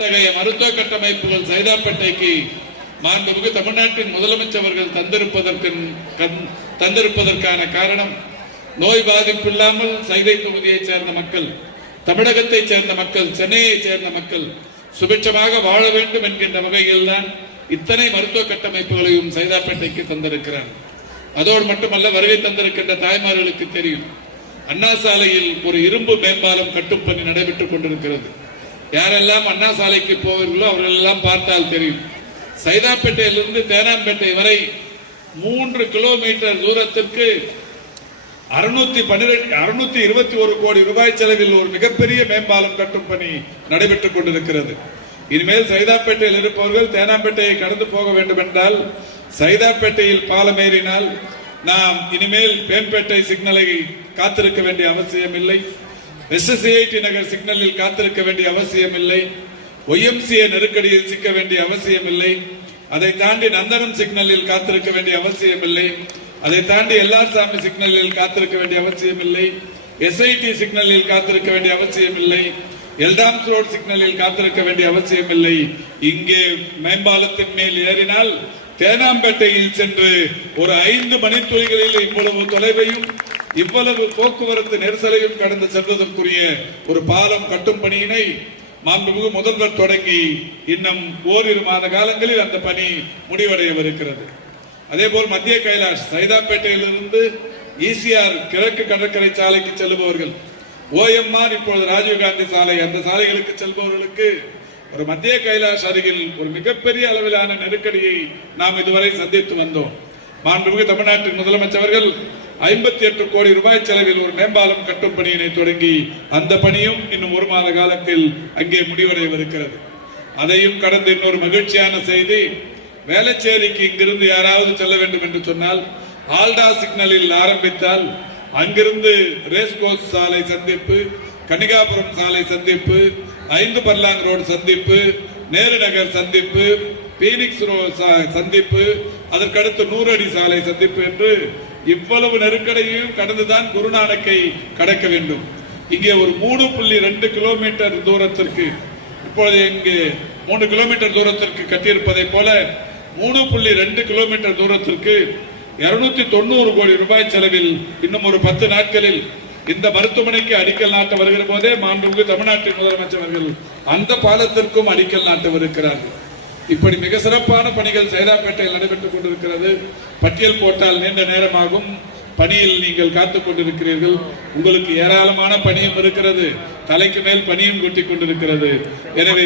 இத்தகைய மருத்துவ கட்டமைப்புகள் சைதாப்பேட்டைக்கு மாண்புமிகு தமிழ்நாட்டின் முதலமைச்சர்கள் தந்திருப்பதற்கான காரணம், நோய் பாதிப்பு இல்லாமல் சைதை தொகுதியைச் சேர்ந்த மக்கள், தமிழகத்தைச் சேர்ந்த மக்கள், சென்னையைச் சேர்ந்த மக்கள் சுபிட்சமாக வாழ வேண்டும் என்கின்ற வகையில் தான் இத்தனை மருத்துவ கட்டமைப்புகளையும் சைதாப்பேட்டைக்கு தந்திருக்கிறார். அதோடு மட்டுமல்ல, வருகை தந்திருக்கின்ற தாய்மார்களுக்கு தெரியும், அண்ணா சாலையில் ஒரு இரும்பு மேம்பாலம் கட்டும் பணி நடைபெற்றுக் கொண்டிருக்கிறது. யாரெல்லாம் அண்ணா சாலைக்கு போவீர்களோ அவர்கள் எல்லாம் பார்த்தால் தெரியும், சைதாப்பேட்டையிலிருந்து தேனாம்பேட்டை வரை 3 கிலோமீட்டர் தூரத்திற்கு 621 கோடி ரூபாய் செலவில் ஒரு மிகப்பெரிய மேம்பாலம் கட்டும் பணி நடைபெற்றுக் கொண்டிருக்கிறது. இனிமேல் சைதாப்பேட்டையில் இருப்பவர்கள் தேனாம்பேட்டையை கடந்து போக வேண்டும் என்றால் சைதாப்பேட்டையில் பாலம் ஏறினால் நாம் இனிமேல் பேன்பேட்டை சிக்னலை காத்திருக்க வேண்டிய அவசியம் இல்லை, SSIT நகர் சிக்னலில் காத்திருக்க வேண்டிய அவசியம் இல்லை, YMCA நெருக்கடியில் சிக்க வேண்டிய அவசியம் இல்லை, அதை தாண்டி நந்தனம் சிக்னலில் காத்திருக்க வேண்டிய அவசியம் இல்லை, அதை தாண்டி எல்லாசாமி சிக்னலில் காத்திருக்க வேண்டிய அவசியம் இல்லை, SIT சிக்னலில் காத்திருக்க வேண்டிய அவசியம் இல்லை, எல்டாம்ஸ் ரோட் சிக்னலில் காத்திருக்க வேண்டிய அவசியம் இல்லை. இங்கே மேம்பாலத்தின் மேல் ஏறினால் தேனாம்பேட்டையில் சென்று ஒரு 5 மணித்துளிகளில் இவ்வளவு தொலைவையும் இவ்வளவு போக்குவரத்து நெரிசலையும் கடந்து செல்வதற்குரிய ஒரு பாலம் கட்டும் பணியினை மாண்புமிகு முதல்வர் தொடங்கி இன்னும் ஓரிரு மாத காலங்களில் அந்த பணி முடிவடையவிருக்கிறது. அதேபோல் மத்திய கைலாஷ் சைதாப்பேட்டையிலிருந்து ECR கிழக்கு கடற்கரை சாலைக்கு செல்பவர்கள், OMR இப்பொழுது ராஜீவ்காந்தி சாலை, அந்த சாலைகளுக்கு செல்பவர்களுக்கு ஒரு மத்திய கைலாஷ் அருகில் ஒரு மிகப்பெரிய அளவிலான நெருக்கடியை நாம் இதுவரை சந்தித்து வந்தோம். மாண்புமிகு தமிழ்நாட்டின் முதலமைச்சர்கள் 58 கோடி ரூபாய் செலவில் ஒரு மேம்பாலம் கட்டும் பணியினை தொடங்கி அந்த பணியும் இன்னும் ஒரு மாத காலத்தில் அங்கே முடிவடையவிருக்கிறது. அதையும் கடந்து இன்னொரு மகிழ்ச்சியான செய்தி, வேளச்சேரிக்கு இங்கிருந்து யாராவது செல்ல வேண்டும் என்று சொன்னால் ஆல்டா சிக்னலில் ஆரம்பித்தால் அங்கிருந்து ரேஸ்கோர்ஸ் சாலை சந்திப்பு, கனிகாபுரம் சாலை சந்திப்பு, 5 பர்லாங் ரோடு சந்திப்பு, நேரு நகர் சந்திப்பு, பீனிக்ஸ் சந்திப்பு, அதற்கடுத்து 100 அடி சாலை சந்திப்பு என்று இவ்வளவு நெருக்கடியையும் கடந்துதான் குருநானக்கை கடக்க வேண்டும். இங்கே ஒரு 3.2 கிலோமீட்டர் தூரத்திற்கு, இப்பொழுது இங்கு 3 கிலோமீட்டர் தூரத்திற்கு கட்டியிருப்பதை போல 3.2 கிலோமீட்டர் தூரத்திற்கு 290 கோடி ரூபாய் செலவில் இன்னும் ஒரு 10 நாட்களில் இந்த மருத்துவமனைக்கு அடிக்கல் நாட்ட வருகிற போதே மாண்புமிகு தமிழ்நாட்டின் முதலமைச்சர்கள் அந்த பாலத்திற்கும் அடிக்கல் நாட்டவிருக்கிறார்கள். இப்படி மிக சிறப்பான பணிகள் சைதாப்பேட்டையில் நடைபெற்றுக் கொண்டிருக்கிறது. பட்டியல் போட்டால் நீண்ட நேரமாகும். பணியில் நீங்கள் காத்துக் கொண்டிருக்கிறீர்கள். உங்களுக்கு ஏராளமான பணியும் இருக்கிறது, தலைக்கு மேல் பணியும் கொட்டிக் கொண்டிருக்கிறது. எனவே